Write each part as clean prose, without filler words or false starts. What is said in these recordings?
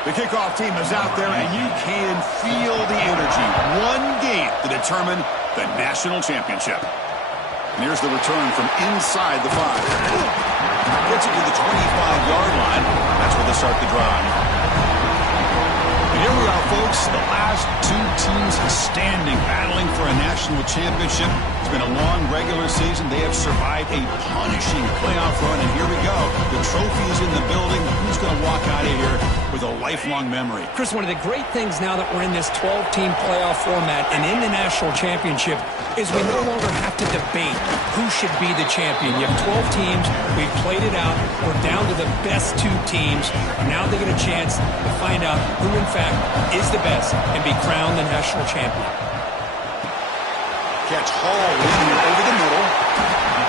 The kickoff team is out there, and you can feel the energy. One game to determine the national championship. And here's the return from inside the 5. Gets it to the 25-yard line. That's where they start the drive. And here we are, folks. The last two teams standing, battling for a national championship. It's been a long regular season. They have survived a punishing playoff run, and here we go. The trophy is in the building. Who's going to walk out of here with a lifelong memory? Chris, one of the great things now that we're in this 12-team playoff format and in the national championship is we no longer have to debate who should be the champion. You have 12 teams. We've played it out. We're down to the best 2 teams. Now they get a chance to find out who, in fact, is the best and be crowned the national champion. Catch Hall in here over the middle.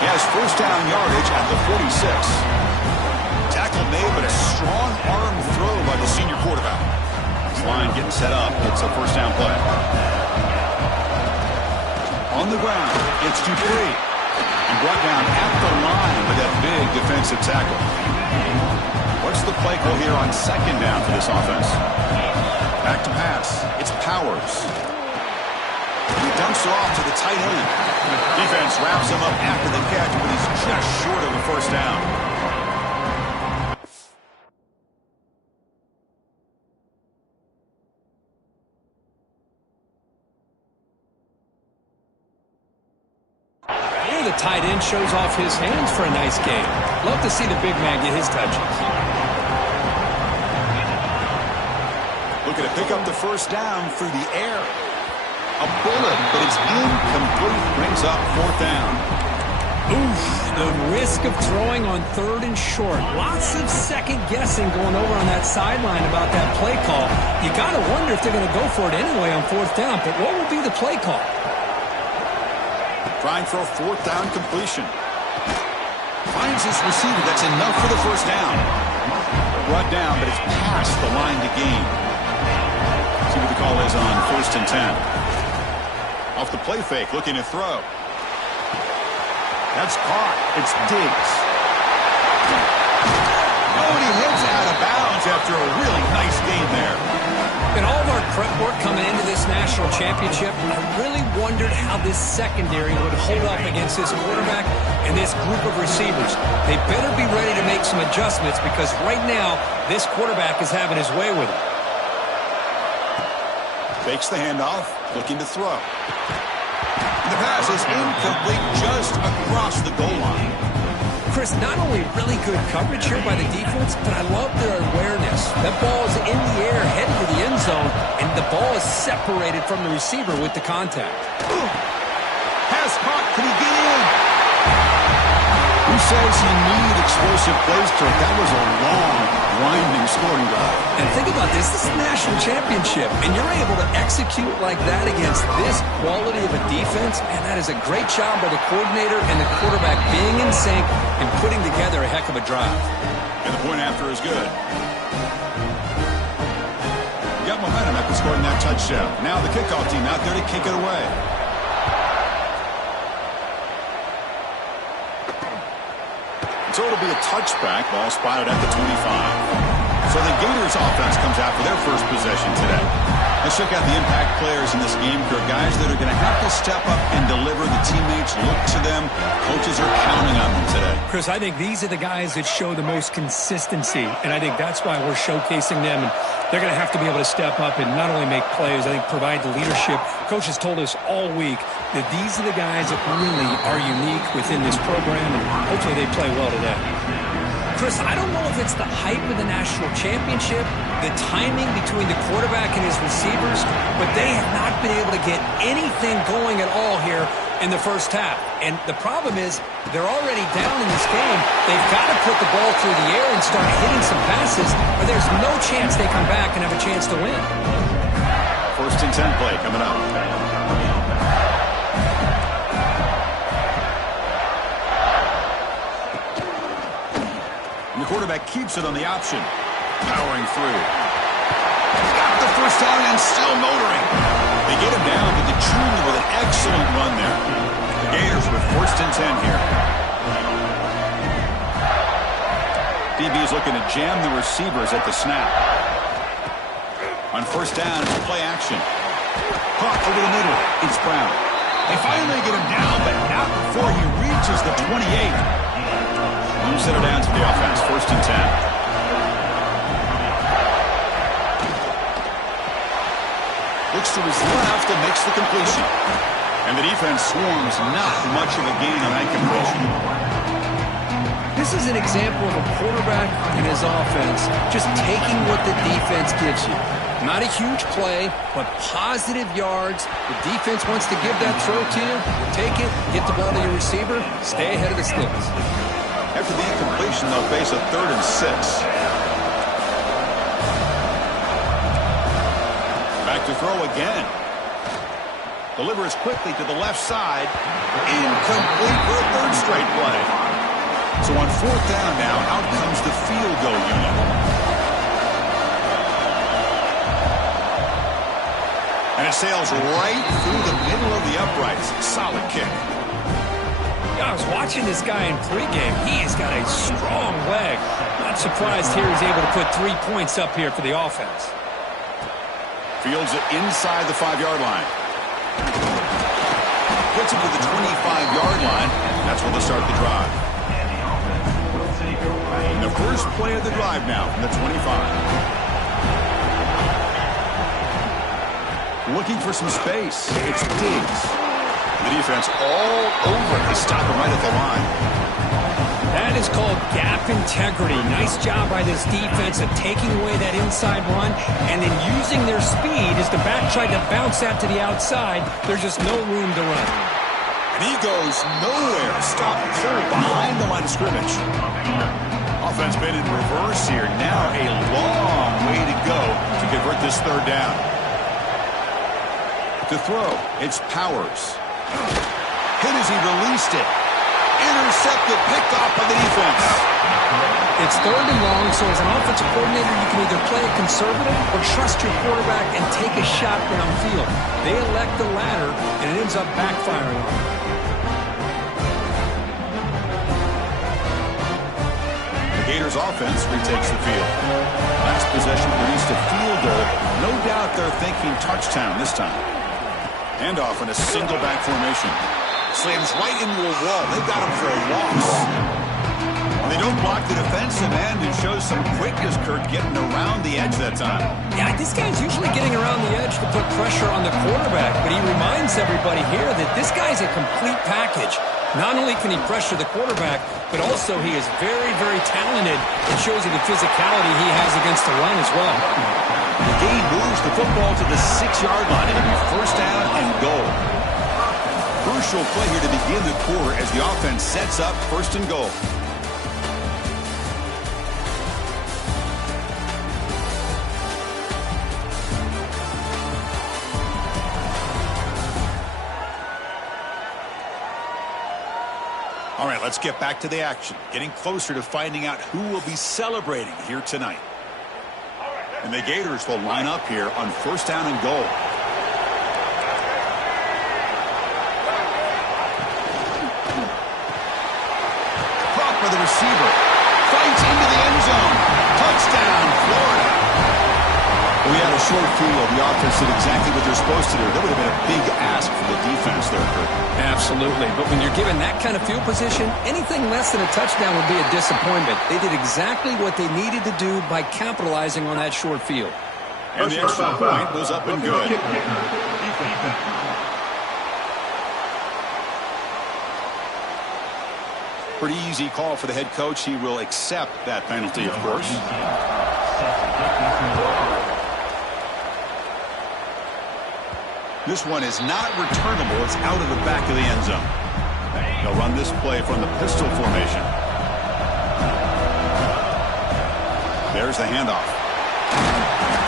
He has first down yardage at the 46. Tackle made, but a strong arm throw by the senior quarterback. This line getting set up. It's a first down play. On the ground, it's Dupree. And brought down at the line with that big defensive tackle. What's the play call here on second down for this offense? Back to pass. It's Powers. He dumps it off to the tight end. Defense wraps him up after the catch, but he's just short of a first down. Here the tight end shows off his hands for a nice game. Love to see the big man get his touches. Looking to pick up the first down through the air. A bullet, but it's incomplete. Brings up fourth down. Oof, the risk of throwing on 3rd and short. Lots of second guessing going over on that sideline about that play call. You got to wonder if they're going to go for it anyway on 4th down, but what will be the play call? Trying for a 4th down completion. Finds his receiver. That's enough for the first down. Brought down, but it's past the line to gain. See what the call is on 1st and 10. Off the play fake, looking to throw. That's caught. It's Diggs. Oh, and he heads out of bounds after a really nice game there. In all of our prep work coming into this national championship, I really wondered how this secondary would hold up against this quarterback and this group of receivers. They better be ready to make some adjustments because right now, this quarterback is having his way with it. Fakes the handoff, looking to throw. And the pass is incomplete just across the goal line. Chris, not only really good coverage here by the defense, but I love their awareness. That ball is in the air, headed to the end zone, and the ball is separated from the receiver with the contact. Pass caught. Can he get in? Who says you need explosive plays, Kirk? That was a long, winding scoring drive. And think about this. This is a national championship, and you're able to execute like that against this quality of a defense, and that is a great job by the coordinator and the quarterback being in sync and putting together a heck of a drive. And the point after is good. You got momentum after scoring that touchdown. Now the kickoff team out there to kick it away. So it'll be a touchback. Ball spotted at the 25. So the Gators offense comes out for their first possession today. Let's check out the impact players in this game. There are guys that are going to have to step up and deliver. The teammates look to them. Coaches are counting on them today. Chris, I think these are the guys that show the most consistency, and I think that's why we're showcasing them. And they're going to have to be able to step up and not only make plays, I think provide the leadership. Coaches told us all week that these are the guys that really are unique within this program, and hopefully they play well today. Chris, I don't know if it's the hype of the national championship, the timing between the quarterback and his receivers, but they have not been able to get anything going at all here in the first half. And the problem is they're already down in this game. They've got to put the ball through the air and start hitting some passes, or there's no chance they come back and have a chance to win. 1st and 10 play coming up. The quarterback keeps it on the option. Powering through. Got the first down and still motoring. They get him down to the junior with an excellent run there. The Gators with 1st and 10 here. DB is looking to jam the receivers at the snap. On first down, it's play action. Caught over the middle. It's Brown. They finally get him down, but not before he reaches the 28. New set of downs for the offense. First and 10. Looks to his left and makes the completion. And the defense swarms not much of a gain on that completion. This is an example of a quarterback and his offense just taking what the defense gives you. Not a huge play, but positive yards. The defense wants to give that throw to you. Take it, get the ball to your receiver, stay ahead of the sticks. After the incompletion, they'll face a 3rd and 6. Back to throw again. Delivers quickly to the left side. Incomplete for a 3rd straight play. So on 4th down now, out comes the field goal unit. And it sails right through the middle of the uprights. Solid kick. I was watching this guy in pregame. He's got a strong leg. Not surprised here he's able to put 3 points up here for the offense. Fields it inside the 5-yard line. Gets him to the 25-yard line. That's where they'll start the drive. And the first play of the drive now from the 25. Looking for some space. It's Diggs. The defense all over to stop him right at the line. That is called gap integrity. Nice job by this defense of taking away that inside run and then using their speed as the back tried to bounce that to the outside. There's just no room to run. And he goes nowhere. Stop cold behind the line of scrimmage. Offense been in reverse here. Now a long way to go to convert this 3rd down. To throw, it's Powers. Hit as he released it. Intercepted, picked off by the defense. It's 3rd and long, so as an offensive coordinator, you can either play it conservative or trust your quarterback and take a shot downfield. They elect the latter, and it ends up backfiring on them. The Gators offense retakes the field. Last possession produced a field goal. No doubt they're thinking touchdown this time. Handoff in a single back formation. Slams right into a wall. They've got him for a loss. They don't block the defensive end and shows some quickness, Kurt, getting around the edge that time. Yeah, this guy's usually getting around the edge to put pressure on the quarterback, but he reminds everybody here that this guy's a complete package. Not only can he pressure the quarterback, but also he is very, very talented. It shows you the physicality he has against the run as well. The game moves the football to the 6-yard line. It'll be first down and goal. Crucial play here to begin the quarter as the offense sets up 1st and goal. All right, let's get back to the action. Getting closer to finding out who will be celebrating here tonight. And the Gators will line up here on 1st down and goal. Caught by the receiver. Fights into the end zone. Touchdown, Florida. We had a short field. The offense did exactly what they're supposed to do. That would have been a big ask for the defense there, Kurt. Absolutely. But when you're given that kind of field position, anything less than a touchdown would be a disappointment. They did exactly what they needed to do by capitalizing on that short field. And the extra point was up and good. Pretty easy call for the head coach. He will accept that penalty, of course. This one is not returnable. It's out of the back of the end zone. They'll run this play from the pistol formation. There's the handoff.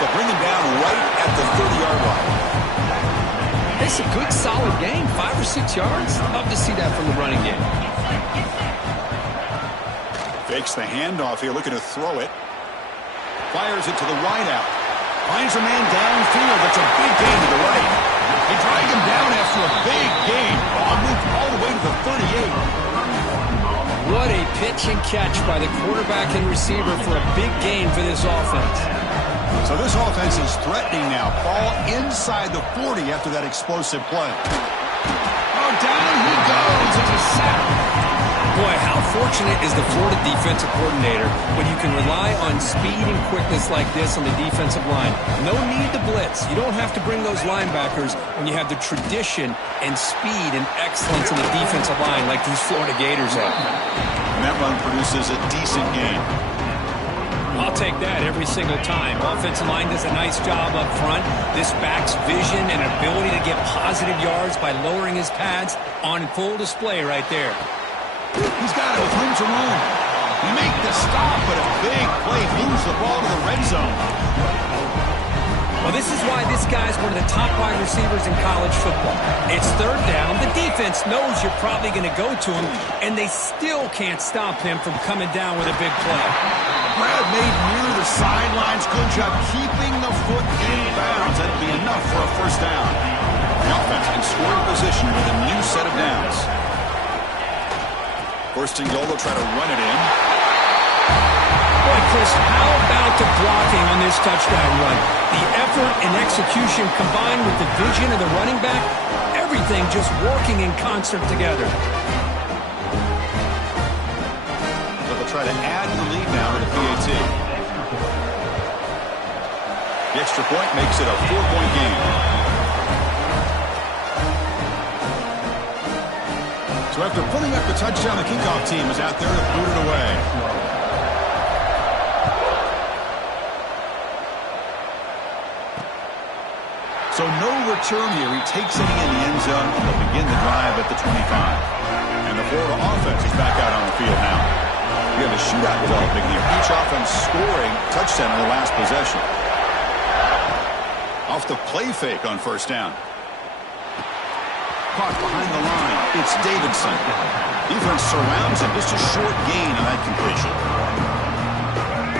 They'll bring him down right at the 30-yard line. It's a good, solid game. 5 or 6 yards. Love to see that from the running game. Fakes the handoff here, looking to throw it. Fires it to the wideout. Finds a man downfield. That's a big gain to the right. They drag him down after a big gain. Moved all the way to the 38. What a pitch and catch by the quarterback and receiver for a big gain for this offense. So this offense is threatening now. Ball inside the 40 after that explosive play. Oh, down he goes. It's a sack. Boy, how fortunate is the Florida defensive coordinator when you can rely on speed and quickness like this on the defensive line. No need to blitz. You don't have to bring those linebackers when you have the tradition and speed and excellence in the defensive line like these Florida Gators have. And that run produces a decent gain. I'll take that every single time. Offensive line does a nice job up front. This back's vision and ability to get positive yards by lowering his pads on full display right there. He's got it with room to run. He make the stop, but a big play moves the ball to the red zone. Well, this is why this guy's one of the top wide receivers in college football. It's third down. The defense knows you're probably going to go to him, and they still can't stop him from coming down with a big play. Grab made near the sidelines. Good job keeping the foot in bounds. That'll be enough for a first down. The offense in scoring position with a new set of downs. First and goal, they'll try to run it in. Boy, Chris, how about the blocking on this touchdown run? The effort and execution combined with the vision of the running back, everything just working in concert together. So they'll try to add the lead now to the PAT. The extra point makes it a 4-point game. So after putting up the touchdown, the kickoff team is out there to boot it away. So no return here. He takes it in the end zone, and they'll begin the drive at the 25. And the Florida offense is back out on the field now. We have a shootout developing here. Each offense scoring touchdown in the last possession. Off the play fake on first down. Caught behind the line. It's Davidson. Defense surrounds him. Just a short gain on that completion.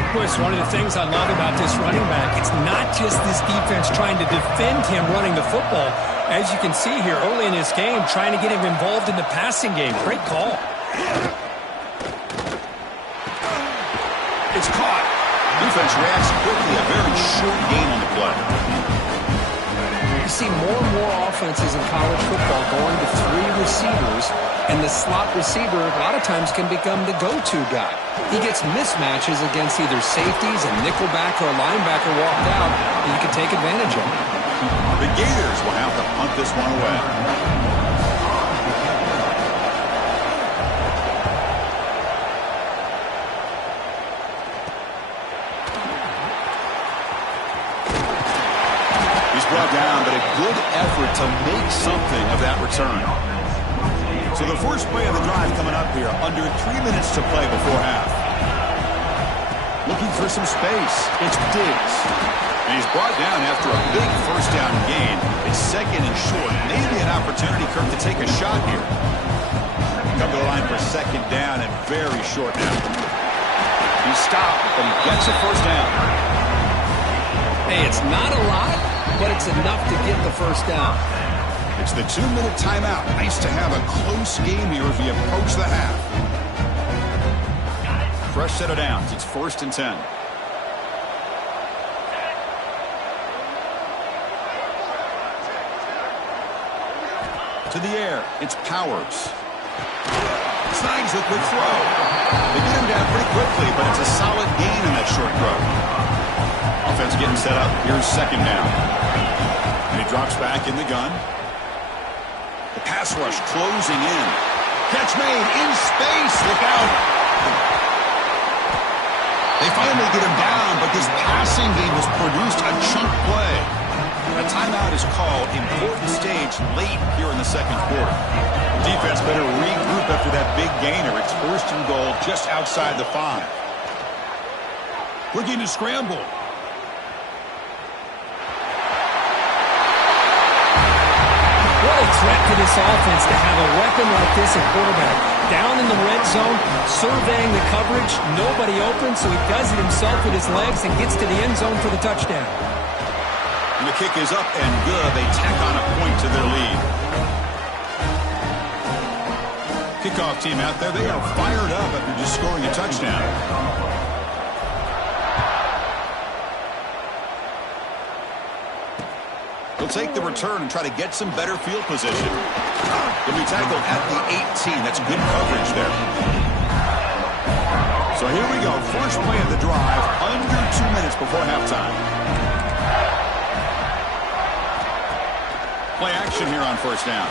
Chris, one of the things I love about this running back, it's not just this defense trying to defend him running the football. As you can see here early in this game, trying to get him involved in the passing game. Great call. It's caught. Defense reacts quickly. A very short gain on the play. You see more and more offenses in college football going to 3 receivers, and the slot receiver a lot of times can become the go-to guy. He gets mismatches against either safeties, a nickelback, or a linebacker walked out, and you can take advantage of it. The Gators will have to punt this one away. Brought down, but a good effort to make something of that return. So the first play of the drive coming up here, under 3 minutes to play before half. Looking for some space. It's Diggs. And he's brought down after a big first down gain. It's second and short. Maybe an opportunity, Kirk, to take a shot here. Come to the line for second down and very short now. He stopped, but he gets a first down. Hey, it's not a lot, but it's enough to get the first down. It's the 2-minute timeout. Nice to have a close game here as we approach the half. Fresh set of downs. It's 1st and 10. To the air. It's Powers. Snags a quick throw. They get him down pretty quickly, but it's a solid gain in that short throw. Offense getting set up. Here's second down. And he drops back in the gun. The pass rush closing in. Catch made in space. Look out. They finally get him down, but this passing game has produced a chunk play. A timeout is called. Important stage late here in the second quarter. Defense better regroup after that big gainer. It's 1st and goal just outside the 5. Looking to scramble. What a threat to this offense to have a weapon like this at quarterback. Down in the red zone, surveying the coverage, nobody open, so he does it himself with his legs and gets to the end zone for the touchdown. And the kick is up and good. They tack on a point to their lead. Kickoff team out there, they are fired up after just scoring a touchdown. He'll take the return and try to get some better field position. He'll be tackled at the 18. That's good coverage there. So here we go. First play of the drive, under 2 minutes before halftime. Play action here on first down.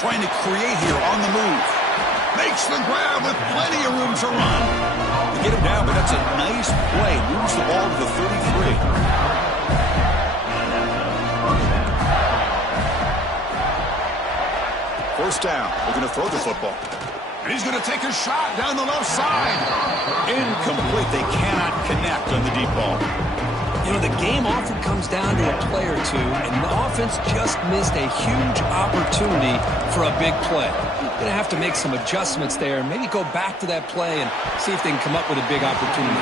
Trying to create here on the move. Makes the grab with plenty of room to run. They get him down, but that's a nice play. Moves the ball to the 33. First down. They're going to throw the football. And he's going to take a shot down the left side. Incomplete. They cannot connect on the deep ball. You know, the game often comes down to a play or two, and the offense just missed a huge opportunity for a big play. Going to have to make some adjustments there, and maybe go back to that play and see if they can come up with a big opportunity.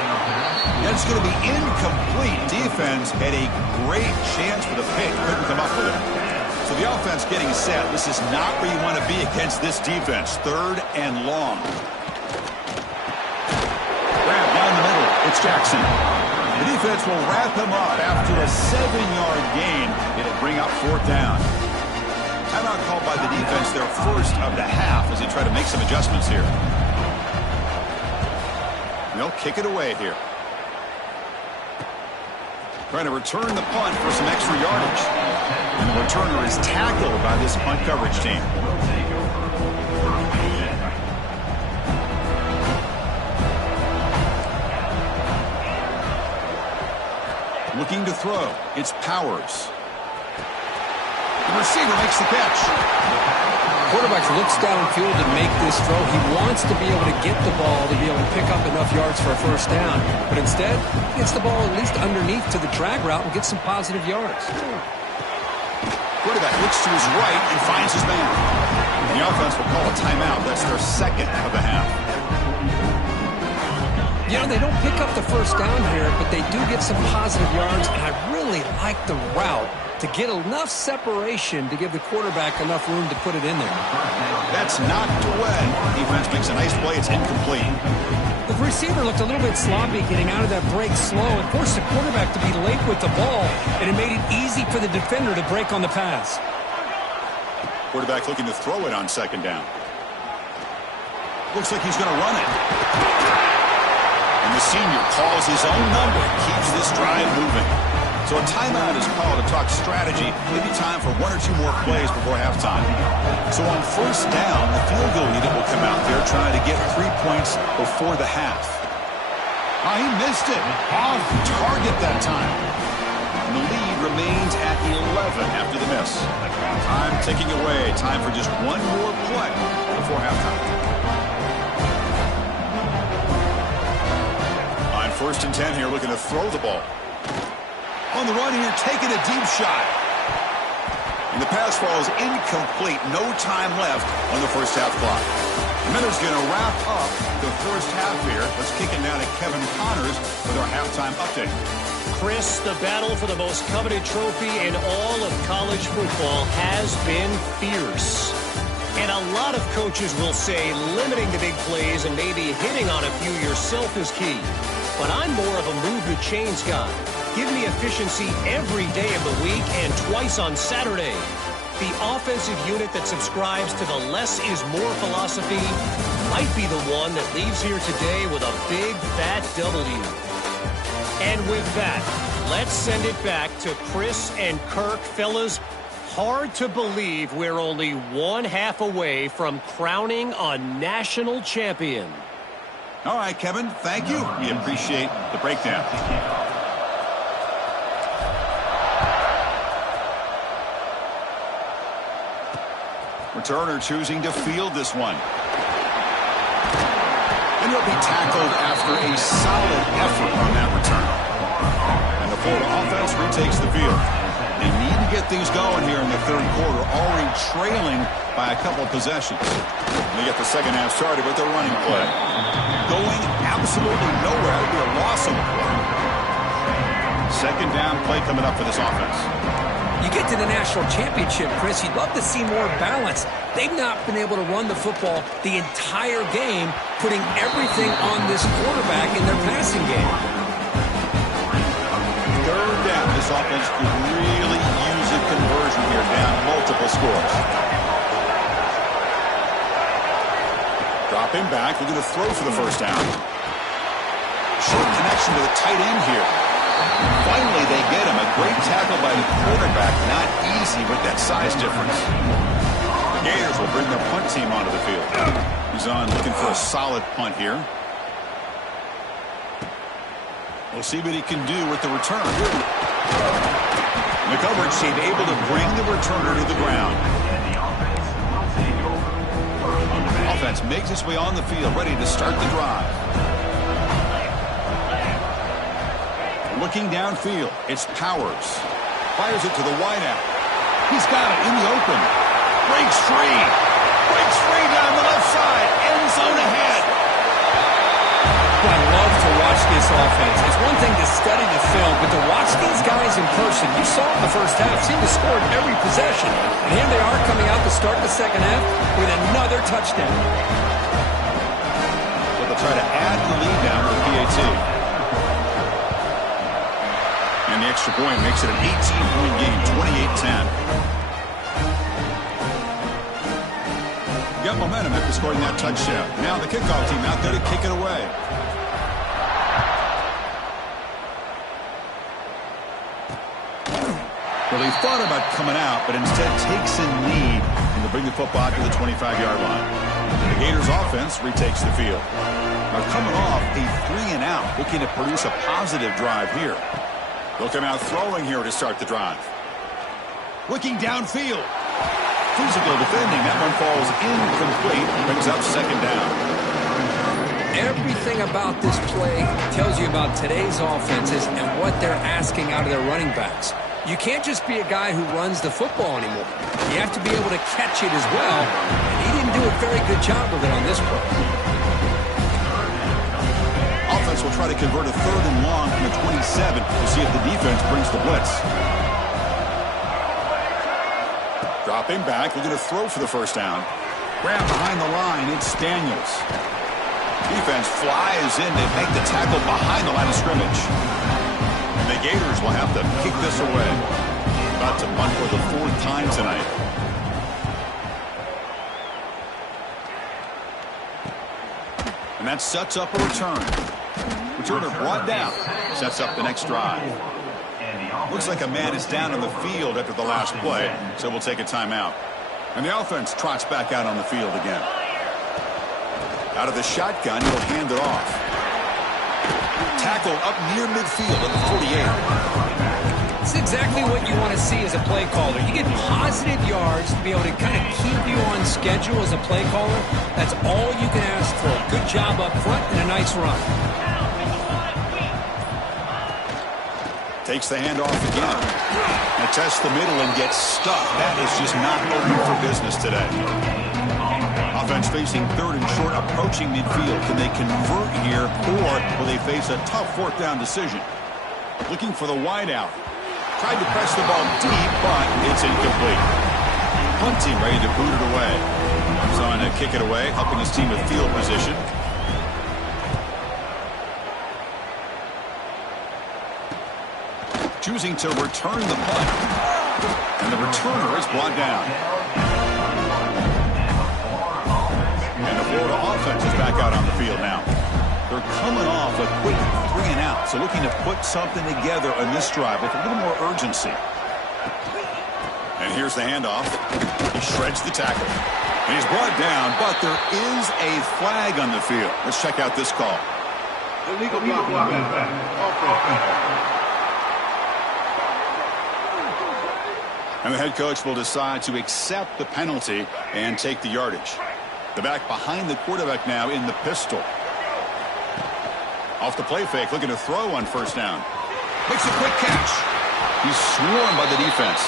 That's going to be incomplete. Defense had a great chance for the pick. Couldn't come up with it. So the offense getting set. This is not where you want to be against this defense. 3rd and long. Grab down the middle. It's Jackson. The defense will wrap him up after a 7-yard gain. It'll bring up 4th down. Timeout called by the defense, their first of the half, as they try to make some adjustments here. They'll kick it away here. Trying to return the punt for some extra yardage. And the returner is tackled by this punt coverage team. Looking to throw. It's Powers. The receiver makes the catch. Quarterback looks downfield to make this throw. He wants to be able to get the ball to be able to pick up enough yards for a first down. But instead, he gets the ball at least underneath to the drag route and gets some positive yards. Quarterback looks to his right and finds his man. The offense will call a timeout. That's their second of the half. You know, they don't pick up the first down here, but they do get some positive yards, and I really like the route to get enough separation to give the quarterback enough room to put it in there. That's knocked away. Defense makes a nice play. It's incomplete. The receiver looked a little bit sloppy getting out of that break slow and forced the quarterback to be late with the ball, and it made it easy for the defender to break on the pass. Quarterback looking to throw it on second down. Looks like he's going to run it. And the senior calls his own number, keeps this drive moving. So a timeout is called to talk strategy. Maybe time for 1 or 2 more plays before halftime. So on first down, the field goal unit will come out there trying to get 3 points before the half. Oh, he missed it. Off target that time. And the lead remains at 11 after the miss. Time ticking away. Time for just 1 more play before halftime. On first and 10 here, looking to throw the ball. On the run here, taking a deep shot. And the pass ball is incomplete. No time left on the first half clock. The Miners going to wrap up the first half here. Let's kick it down to Kevin Connors with our halftime update. Chris, the battle for the most coveted trophy in all of college football has been fierce. And a lot of coaches will say limiting the big plays and maybe hitting on a few yourself is key. But I'm more of a move the chains guy. Give me efficiency every day of the week and twice on Saturday. The offensive unit that subscribes to the less is more philosophy might be the one that leaves here today with a big fat W. And with that, let's send it back to Chris and Kirk. Fellas, hard to believe we're only 1 half away from crowning a national champion. All right, Kevin, thank you. We appreciate the breakdown. Returner choosing to field this one. And he'll be tackled after a solid effort on that return. And the Florida offense retakes the field. They need to get things going here in the third quarter, already trailing by a couple of possessions. They get the second half started with their running play. Going absolutely nowhere. It'll be a loss of the play. Second down play coming up for this offense. You get to the national championship, Chris, you'd love to see more balance. They've not been able to run the football the entire game, putting everything on this quarterback in their passing game. Third down. This offense could really use a conversion here, down multiple scores. Dropping back, looking to throw for the first down. Short connection to the tight end here. Finally, they get him. A great tackle by the quarterback. Not easy with that size difference. The Gators will bring their punt team onto the field. He's on looking for a solid punt here. We'll see what he can do with the return. The coverage team able to bring the returner to the ground. Offense makes its way on the field, ready to start the drive. Looking downfield, it's Powers. Fires it to the wideout. He's got it in the open. Breaks free. Breaks free down the left side. End zone ahead. I love to watch this offense. It's one thing to study the film, but to watch these guys in person, you saw in the first half, seemed to score every possession. And here they are coming out to start the second half with another touchdown. So they'll try to add the lead now with PAT. And the extra point makes it an 18-point game, 28-10. Got momentum after scoring that touchdown. Now the kickoff team out there to kick it away. Well, he thought about coming out, but instead takes a knee and to bring the football to the 25-yard line. The Gators offense retakes the field. Now coming off a 3-and-out, looking to produce a positive drive here. They'll come out throwing here to start the drive. Looking downfield. Physical defending. That one falls incomplete. Brings up second down. Everything about this play tells you about today's offenses and what they're asking out of their running backs. You can't just be a guy who runs the football anymore. You have to be able to catch it as well, and he didn't do a very good job of it on this play. Offense will try to convert a 3rd and long from the 27 to see if the defense brings the blitz. Dropping back, looking to throw for the first down. Grab behind the line, it's Daniels. Defense flies in to make the tackle behind the line of scrimmage. And the Gators will have to kick this away. About to punt for the 4th time tonight. And that sets up a return. Returner brought down. Sets up the next drive. Looks like a man is down on the field after the last play, so we'll take a timeout. And the offense trots back out on the field again. Out of the shotgun, he'll hand it off. Tackle up near midfield at the 48. It's exactly what you want to see as a play caller. You get positive yards to be able to kind of keep you on schedule as a play caller. That's all you can ask for. Good job up front and a nice run. Takes the handoff again. And tests the middle and gets stuck. That is just not open for business today. Offense facing 3rd and short, approaching midfield. Can they convert here, or will they face a tough 4th down decision? Looking for the wideout. Tried to press the ball deep, but it's incomplete. Punt team ready to boot it away. He's on to kick it away, helping his team with field position. Choosing to return the punt. And the returner is brought down. And the Florida offense is back out on the field now. They're coming off a quick 3-and-out, so looking to put something together on this drive with a little more urgency. And here's the handoff. He shreds the tackle. And he's brought down, but there is a flag on the field. Let's check out this call. Illegal block. And the head coach will decide to accept the penalty and take the yardage. The back behind the quarterback now in the pistol. Off the play fake, looking to throw on first down. Makes a quick catch. He's swarmed by the defense.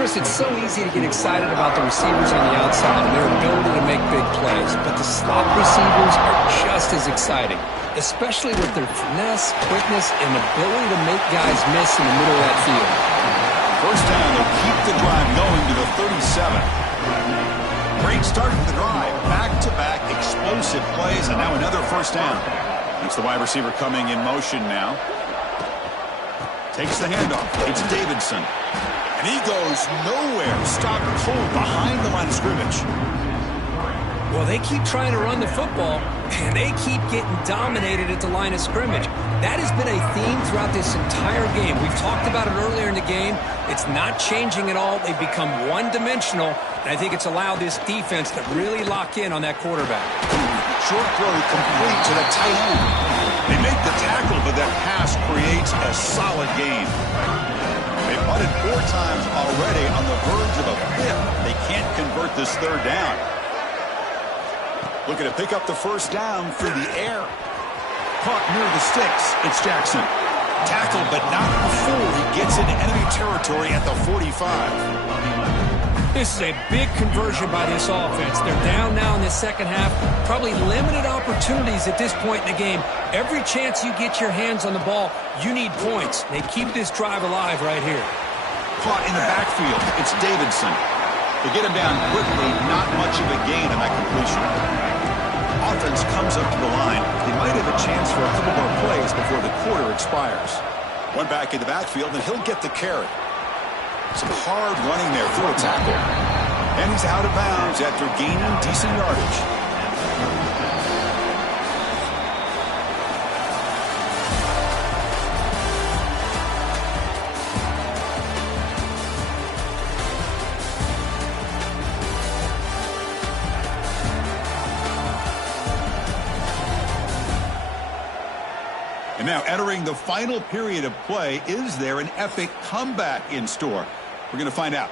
Chris, it's so easy to get excited about the receivers on the outside and their ability to make big plays, but the slot receivers are just as exciting, especially with their finesse, quickness, and ability to make guys miss in the middle of that field. First down, they'll keep the drive going to the 37. Great start to the drive. Back-to-back explosive plays, and now another first down. It's the wide receiver coming in motion now. Takes the handoff. It's Davidson. And he goes nowhere. Stopped cold behind the line of scrimmage. Well, they keep trying to run the football, and they keep getting dominated at the line of scrimmage. That has been a theme throughout this entire game. We've talked about it earlier in the game. It's not changing at all. They've become one-dimensional, and I think it's allowed this defense to really lock in on that quarterback. Short throw complete to the tight end. They make the tackle, but that pass creates a solid gain. They've punted 4 times already on the verge of a 5th. They can't convert this 3rd down. Looking to pick up the 1st down through the air. Caught near the sticks. It's Jackson. Tackled, but not before he gets into enemy territory at the 45. This is a big conversion by this offense. They're down now in the second half. Probably limited opportunities at this point in the game. Every chance you get your hands on the ball, you need points. They keep this drive alive right here. Caught in the backfield. It's Davidson. They get him down quickly. Not much of a gain on that completion. Offense comes up to the line. They might have a chance for a couple more plays before the quarter expires. One back in the backfield, and he'll get the carry. Some hard running there through a tackle. And he's out of bounds after gaining decent yardage. And now entering the final period of play, is there an epic comeback in store? We're going to find out.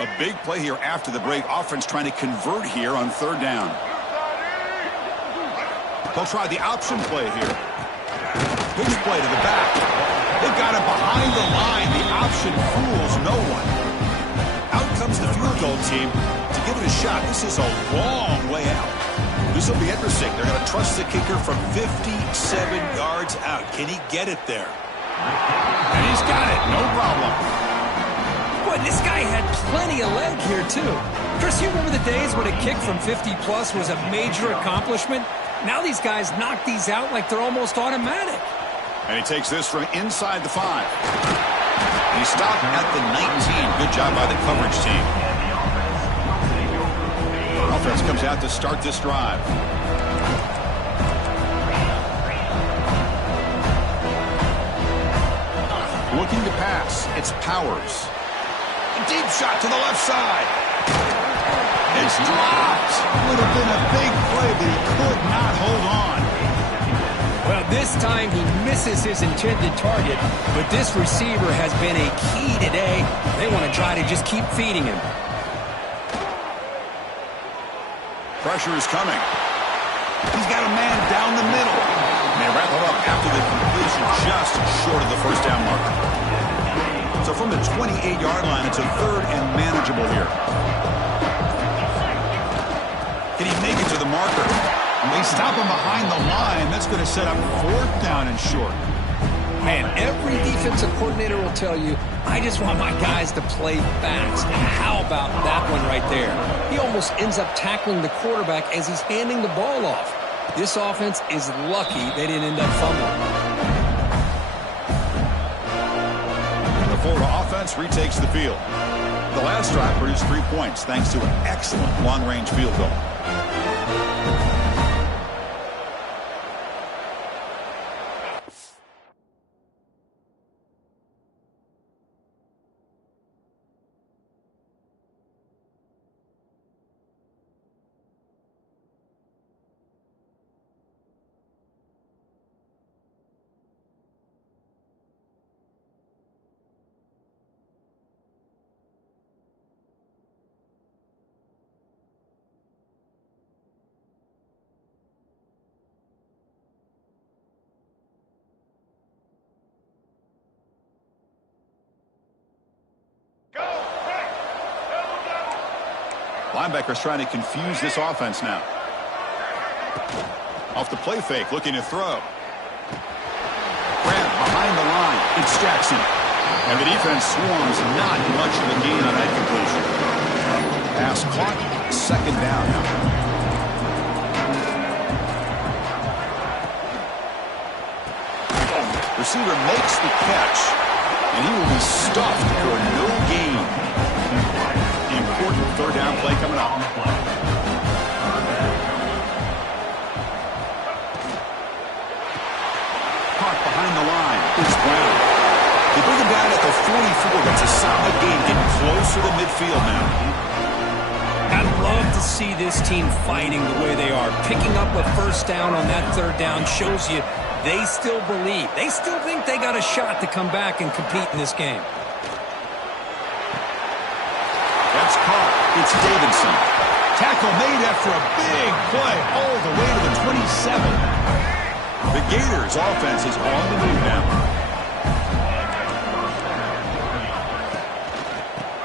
A big play here after the break. Offense trying to convert here on 3rd down. They'll try the option play here. Pitch play to the back. They've got it behind the line. The option fools no one. Out comes the field goal team to give it a shot. This is a long way out. This will be interesting. They're going to trust the kicker from 57 yards out. Can he get it there? And he's got it. No problem. Boy, this guy had plenty of leg here, too. Chris, you remember the days when a kick from 50-plus was a major accomplishment? Now these guys knock these out like they're almost automatic. And he takes this from inside the 5. He stopped at the 19. Good job by the coverage team. Offense comes out to start this drive. Looking to pass. It's Powers. A deep shot to the left side. It's dropped. Would have been a big play, but he could not hold on. Well, this time he misses his intended target, but this receiver has been a key today. They want to try to just keep feeding him. Pressure is coming. He's got a man down the middle. And they wrap it up after the completion just short of the 1st down marker. So from the 28-yard line, it's a 3rd and manageable here. Can he make it to the marker? And they stop him behind the line. That's going to set up 4th down and short. Man, every defensive coordinator will tell you, I just want my guys to play fast. How about that one right there? He almost ends up tackling the quarterback as he's handing the ball off. This offense is lucky they didn't end up fumbling. The Florida offense retakes the field. The last drive produced 3 points thanks to an excellent long-range field goal. Linebackers trying to confuse this offense now. Off the play fake, looking to throw. GRAMB behind the line. It's Jackson. And the defense swarms. Not much of a gain on that completion. Pass caught. 2nd down now. receiver makes the catch, and he will be stuffed for no gain. Important third down play coming up. Caught behind the line is Brown. They bring him down at the 44. That's a solid gain, getting closer to midfield now. I'd love to see this team fighting the way they are. Picking up a first down on that third down shows you they still believe. They still think they got a shot to come back and compete in this game. That's caught. It's Davidson. Tackle made after a big play all the way to the 27. The Gators' offense is on the move now.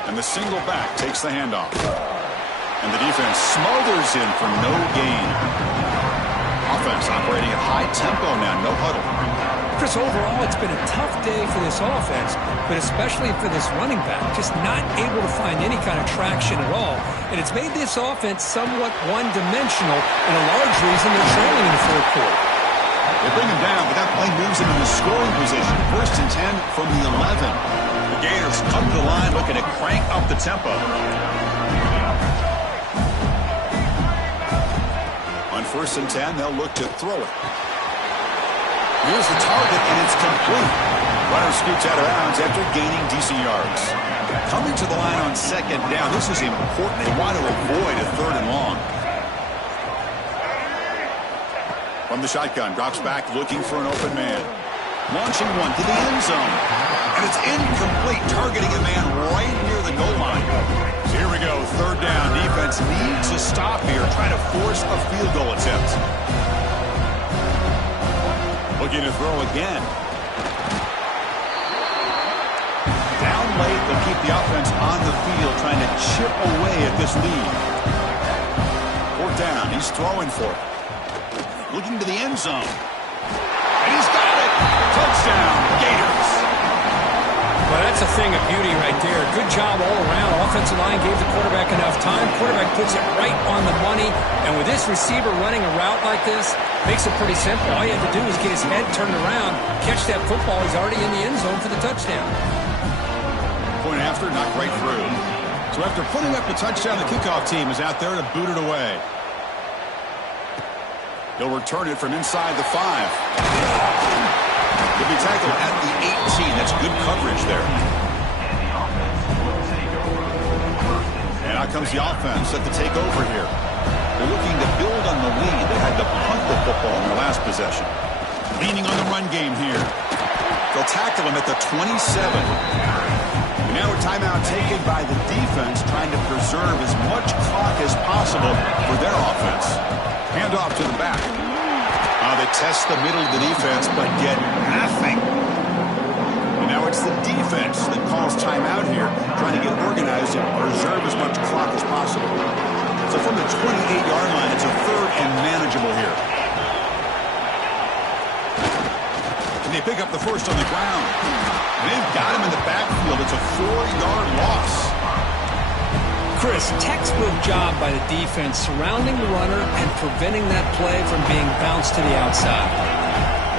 And the single back takes the handoff. And the defense smothers him for no gain. Offense operating at high tempo now, no huddle. Chris, overall, it's been a tough day for this offense, but especially for this running back, just not able to find any kind of traction at all. And it's made this offense somewhat one-dimensional, and a large reason they're trailing in the fourth quarter. They bring him down, but that play moves him in the scoring position. 1st and 10 from the 11. The Gators come to the line looking to crank up the tempo. On 1st and 10, they'll look to throw it. Here's the target, and it's complete. Runner scoots out of bounds after gaining decent yards. Coming to the line on 2nd down, this is important. They want to avoid a 3rd and long. From the shotgun, drops back looking for an open man. Launching one to the end zone. And it's incomplete, targeting a man right near the goal line. So here we go, 3rd down. Defense needs a stop here, trying to force a field goal attempt. Looking to throw again. Down late, they'll keep the offense on the field, trying to chip away at this lead. 4th down, he's throwing for it. Looking to the end zone. And he's got it! Touchdown, Gators! Well, that's a thing of beauty right there. Good job all around. Offensive line gave the quarterback enough time. Quarterback puts it right on the money. And with this receiver running a route like this, makes it pretty simple. All you have to do is get his head turned around, catch that football. He's already in the end zone for the touchdown. Point after, knocked right through. So after putting up the touchdown, the kickoff team is out there to boot it away. He'll return it from inside the 5. He'll be tackled at the 18. That's good coverage there. And out comes the offense set to take over here. They're looking to build on the lead. They had to punt the football in their last possession. Leaning on the run game here. They'll tackle him at the 27. And now a timeout taken by the defense, trying to preserve as much clock as possible for their offense. Hand off to the back. They test the middle of the defense, but get nothing. And now it's the defense that calls timeout here, trying to get organized and preserve as much clock as possible. So from the 28-yard line, it's a 3rd and manageable here. And they pick up the first on the ground. And they've got him in the backfield. It's a 4-yard loss. Chris, textbook job by the defense surrounding the runner and preventing that play from being bounced to the outside.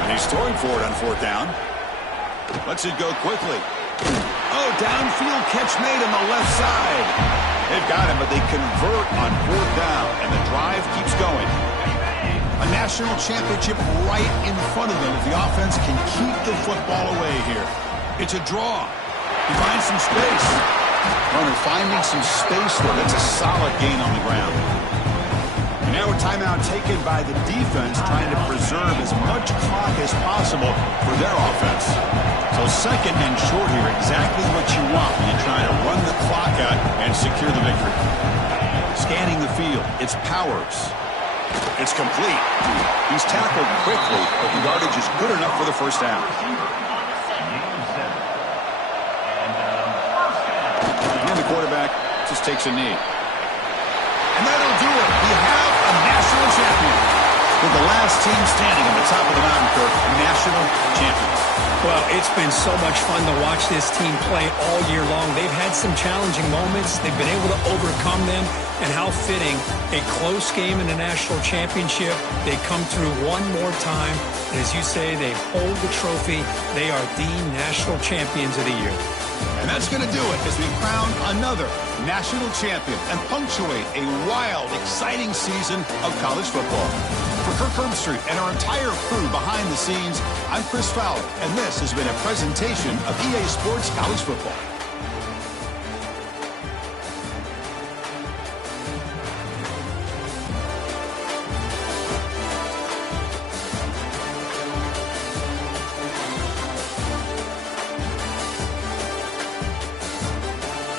And he's throwing for it on 4th down. Lets it go quickly. Oh, downfield catch made on the left side. They've got him, but they convert on 4th down, and the drive keeps going. A national championship right in front of them if the offense can keep the football away here. It's a draw. He finds some space. Runner finding some space there. That's a solid gain on the ground. And now a timeout taken by the defense, trying to preserve as much clock as possible for their offense. So 2nd and short here, exactly what you want when you're trying to run the clock out and secure the victory. Scanning the field, it's Powers. It's complete. He's tackled quickly, but the yardage is good enough for the first down. And the quarterback just takes a knee. And that'll do it. We have a national champion. The crowned the last team standing on the top of the mountain for national champions. Well, it's been so much fun to watch this team play all year long. They've had some challenging moments. They've been able to overcome them. And how fitting, a close game in the national championship. They come through one more time. And as you say, they hold the trophy. They are the national champions of the year. And that's going to do it as we crown another national champion and punctuate a wild, exciting season of college football. For Kirk Herbstreit and our entire crew behind the scenes, I'm Chris Fowler, and this has been a presentation of EA Sports College Football.